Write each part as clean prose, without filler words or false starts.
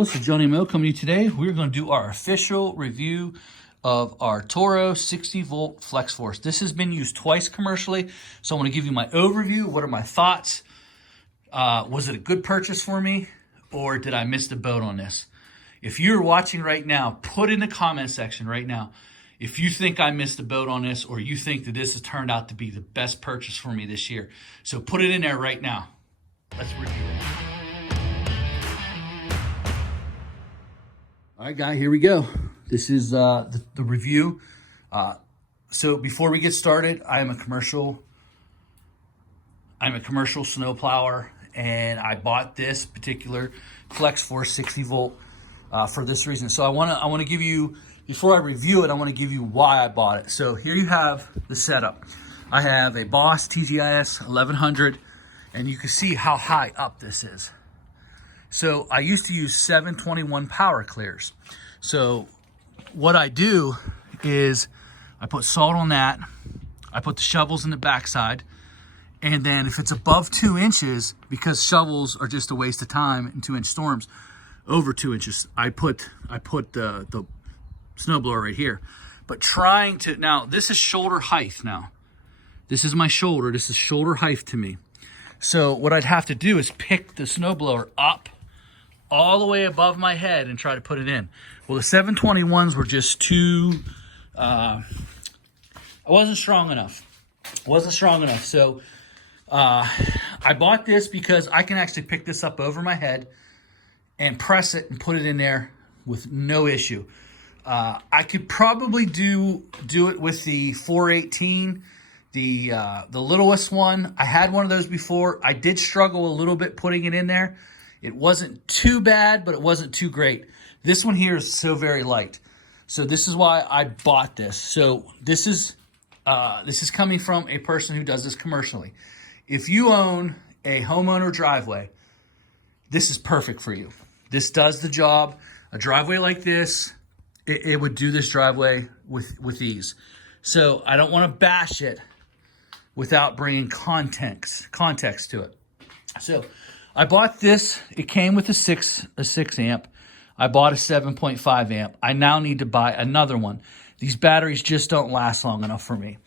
This is Johnny Mo coming to you today. We're going to do our official review of our Toro 60 volt flex force. This has been used twice commercially, so I'm going to give you my overview. What are my thoughts? Was it a good purchase for me, or did I miss the boat on this? If you're watching right now, put in the comment section right now if you think I missed the boat on this, or you think that this has turned out to be the best purchase for me this year. So put it in there right now. Let's review it. All right, guy, here we go. This is the review. So before we get started, I'm a commercial snowplower, and I bought this particular Flex Force 60 volt for this reason. So I want to give you, before I review it, I want to give you why I bought it. So here you have the setup. I have a Boss TGIS 1100, and you can see how high up this is. So I used to use 721 power clears. So what I do is I put salt on that. I put the shovels in the backside. And then if it's above 2 inches, because shovels are just a waste of time in 2-inch storms, over 2 inches, I put the snowblower right here. But trying to, now this is shoulder height now. This is my shoulder. This is shoulder height to me. So what I'd have to do is pick the snowblower up all the way above my head and try to put it in. Well, the 721s were just too, I wasn't strong enough. So I bought this because I can actually pick this up over my head and press it and put it in there with no issue. I could probably do it with the 418, the littlest one. I had one of those before. I did struggle a little bit putting it in there. It wasn't too bad, but it wasn't too great. This one here is so very light. So this is why I bought this. So this is coming from a person who does this commercially. If you own a homeowner driveway, this is perfect for you. This does the job. A driveway like this, it would do this driveway with ease. So I don't want to bash it without bringing context to it. So I bought this. It came with a 6 amp. I bought a 7.5 amp. I now need to buy another one. These batteries just don't last long enough for me.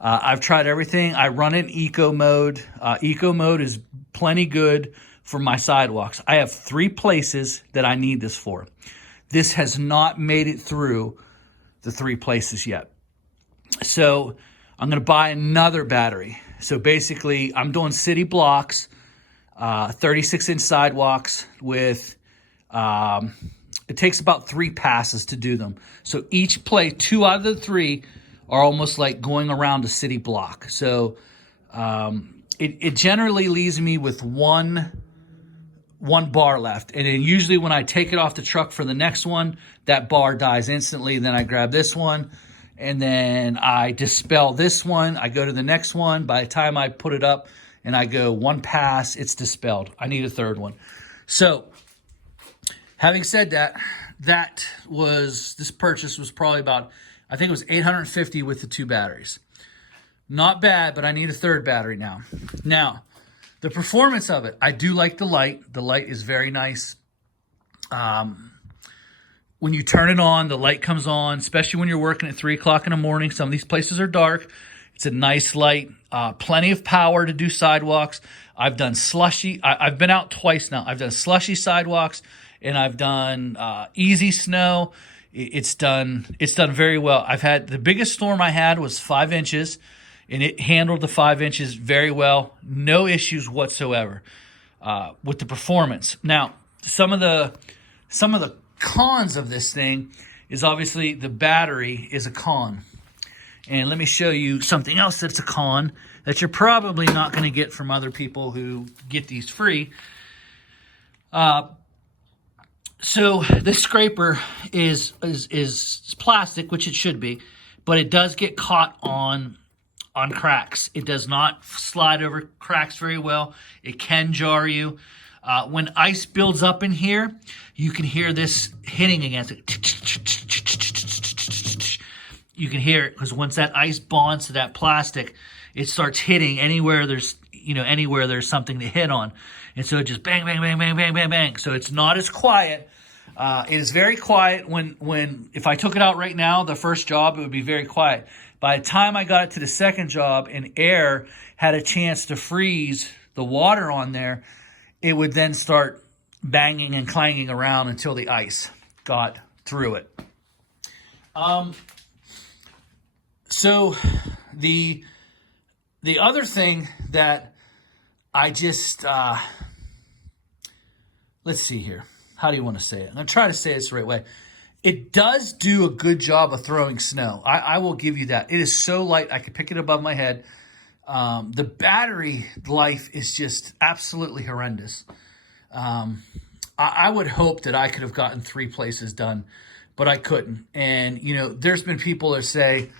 I've tried everything. I run it in eco mode. Eco mode is plenty good for my sidewalks. I have 3 places that I need this for. This has not made it through the 3 places yet. So I'm going to buy another battery. So basically, I'm doing city blocks, 36-inch sidewalks with, it takes about 3 passes to do them. So each place, 2 out of the 3 are almost like going around a city block. So it generally leaves me with one bar left. And then usually when I take it off the truck for the next one, that bar dies instantly. Then I grab this one, and then I dispel this one. I go to the next one. By the time I put it up and I go 1 pass, it's dispelled. I need a 3rd one. So having said that, this purchase was probably about, I think it was $850 with the 2 batteries. Not bad, but I need a 3rd battery now. Now, the performance of it, I do like the light. The light is very nice. When you turn it on, the light comes on, especially when you're working at 3 o'clock in the morning. Some of these places are dark. It's a nice light. Plenty of power to do sidewalks. I've done slushy. I've been out twice now. I've done slushy sidewalks, and I've done easy snow. It's done very well. I've had, the biggest storm I had was 5 inches, and it handled the 5 inches very well. No issues whatsoever with the performance. Now, some of the cons of this thing is obviously the battery is a con. And let me show you something else that's a con that you're probably not going to get from other people who get these free. So this scraper is plastic, which it should be, but it does get caught on cracks. It does not slide over cracks very well. It can jar you. When ice builds up in here, you can hear this hitting against it. You can hear it because once that ice bonds to that plastic, it starts hitting anywhere there's something to hit on. And so it just bang, bang, bang, bang, bang, bang, bang. So it's not as quiet It is very quiet. If I took it out right now, the first job, it would be very quiet. By the time I got it to the second job and air had a chance to freeze the water on there, it would then start banging and clanging around until the ice got through it. So the other thing that I just, let's see here. How do you want to say it? I'm going to try to say this the right way. It does do a good job of throwing snow. I will give you that. It is so light, I can pick it above my head. The battery life is just absolutely horrendous. I would hope that I could have gotten 3 places done, but I couldn't. And, you know, there's been people that say,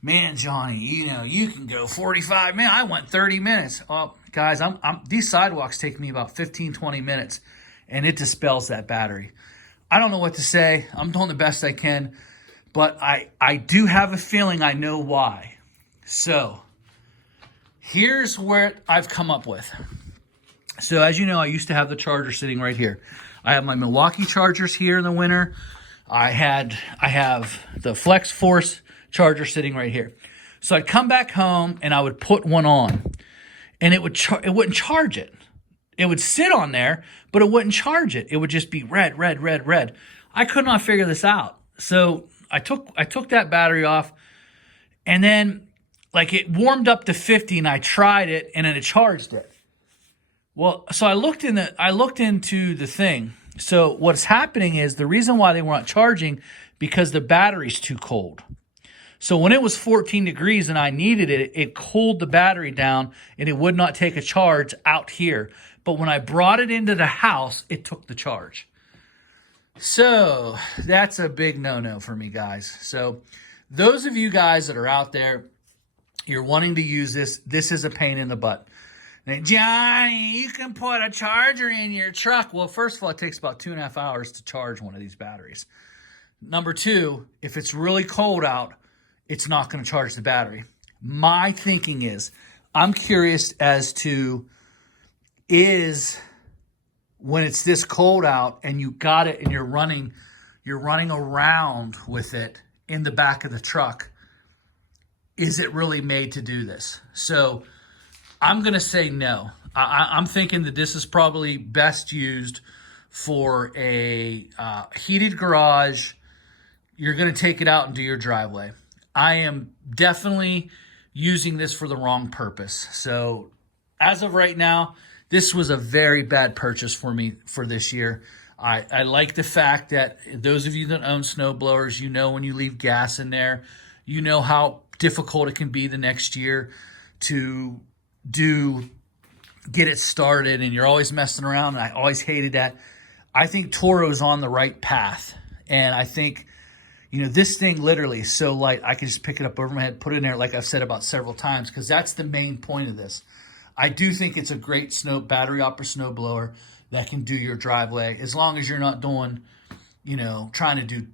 man, Johnny, you know, you can go 45 minutes. I went 30 minutes. Oh, guys, these sidewalks take me about 15, 20 minutes, and it dispels that battery. I don't know what to say. I'm doing the best I can, but I do have a feeling I know why. So here's what I've come up with. So as you know, I used to have the charger sitting right here. I have my Milwaukee chargers here in the winter. I have the Flex Force charger sitting right here. So I'd come back home and I would put one on, and it wouldn't charge it. It would sit on there, but it wouldn't charge it. It would just be red, red, red, red. I could not figure this out. So I took that battery off, and then like it warmed up to 50, and I tried it, and then it charged it. Well, so I looked into the thing. So what's happening is the reason why they weren't charging, because the battery's too cold. So when it was 14 degrees and I needed it, it cooled the battery down and it would not take a charge out here. But when I brought it into the house, it took the charge. So that's a big no-no for me, guys. So those of you guys that are out there, you're wanting to use this, this is a pain in the butt. Now, Johnny, you can put a charger in your truck. Well, first of all, it takes about 2.5 hours to charge one of these batteries. Number 2, if it's really cold out, it's not going to charge the battery. My thinking is, I'm curious as to, is when it's this cold out and you got it and you're running around with it in the back of the truck, is it really made to do this? So I'm going to say no. I'm thinking that this is probably best used for a heated garage. You're going to take it out into your driveway. I am definitely using this for the wrong purpose. So as of right now, this was a very bad purchase for me for this year. I like the fact that those of you that own snow blowers, you know when you leave gas in there, you know how difficult it can be the next year to get it started, and you're always messing around, and I always hated that. I think Toro's on the right path, and I think, you know, this thing literally is so light, I can just pick it up over my head, put it in there, like I've said about several times, because that's the main point of this. I do think it's a great battery opera snow blower that can do your driveway, as long as you're not doing, you know, trying to do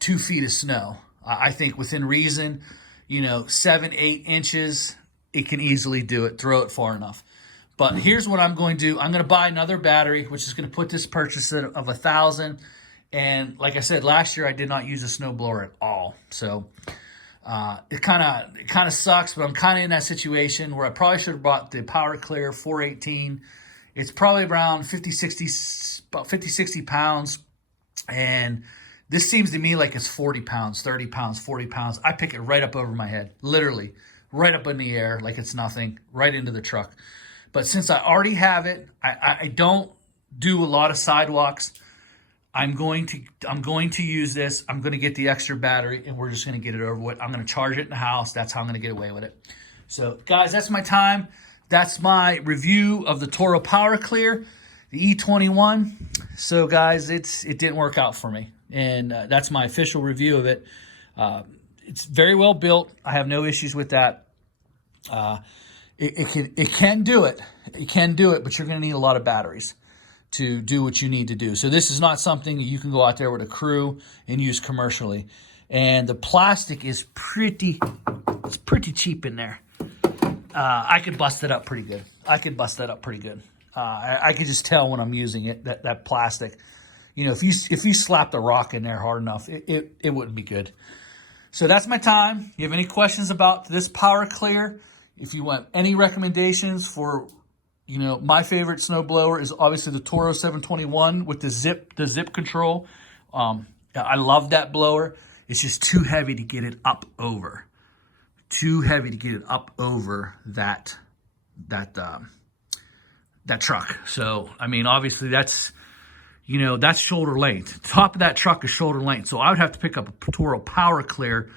2 feet of snow. I think within reason, you know, 7-8 inches, it can easily do it, throw it far enough. But here's what I'm going to do. I'm going to buy another battery, which is going to put this purchase of $1,000. And like I said, last year I did not use a snowblower at all. So it kind of sucks, but I'm kind of in that situation where I probably should have bought the Power Clear 418. It's probably around 50, 60 pounds. And this seems to me like it's 40 pounds, 30 pounds, 40 pounds. I pick it right up over my head, literally right up in the air like it's nothing, right into the truck. But since I already have it, I don't do a lot of sidewalks. I'm going to use this. I'm going to get the extra battery, and we're just going to get it over with. I'm going to charge it in the house. That's how I'm going to get away with it. So, guys, that's my time. That's my review of the Toro Power Clear, the E21. So, guys, it didn't work out for me, and that's my official review of it. It's very well built. I have no issues with that. It can do it. It can do it, but you're going to need a lot of batteries to do what you need to do. So this is not something that you can go out there with a crew and use commercially. And the plastic is pretty cheap in there. I could bust it up pretty good. I could just tell when I'm using it, that plastic. you know, if you slapped a rock in there hard enough, it wouldn't be good. So that's my time. You have any questions about this power clear? If you want any recommendations for, you know, my favorite snow blower is obviously the Toro 721 with the zip control. I love that blower. It's just too heavy to get it up over. Too heavy to get it up over that truck. So, I mean, obviously that's, you know, that's shoulder length. Top of that truck is shoulder length. So I would have to pick up a Toro Power Clear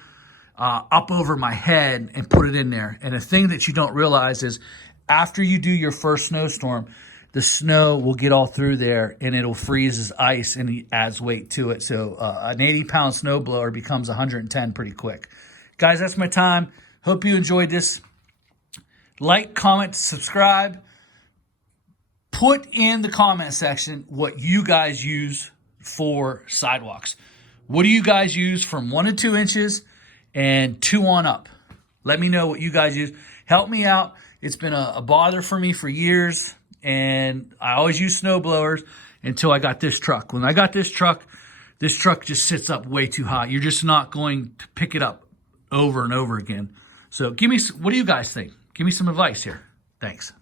up over my head and put it in there. And the thing that you don't realize is after you do your first snowstorm, the snow will get all through there and it'll freeze as ice and it adds weight to it. So an 80-pound snowblower becomes 110 pretty quick. Guys, that's my time. Hope you enjoyed this. Like, comment, subscribe. Put in the comment section what you guys use for sidewalks. What do you guys use from 1 to 2 inches and 2 on up? Let me know what you guys use. Help me out. It's been a bother for me for years, and I always use snow blowers until I got this truck. When I got this truck just sits up way too high. You're just not going to pick it up over and over again. So what do you guys think? Give me some advice here. Thanks.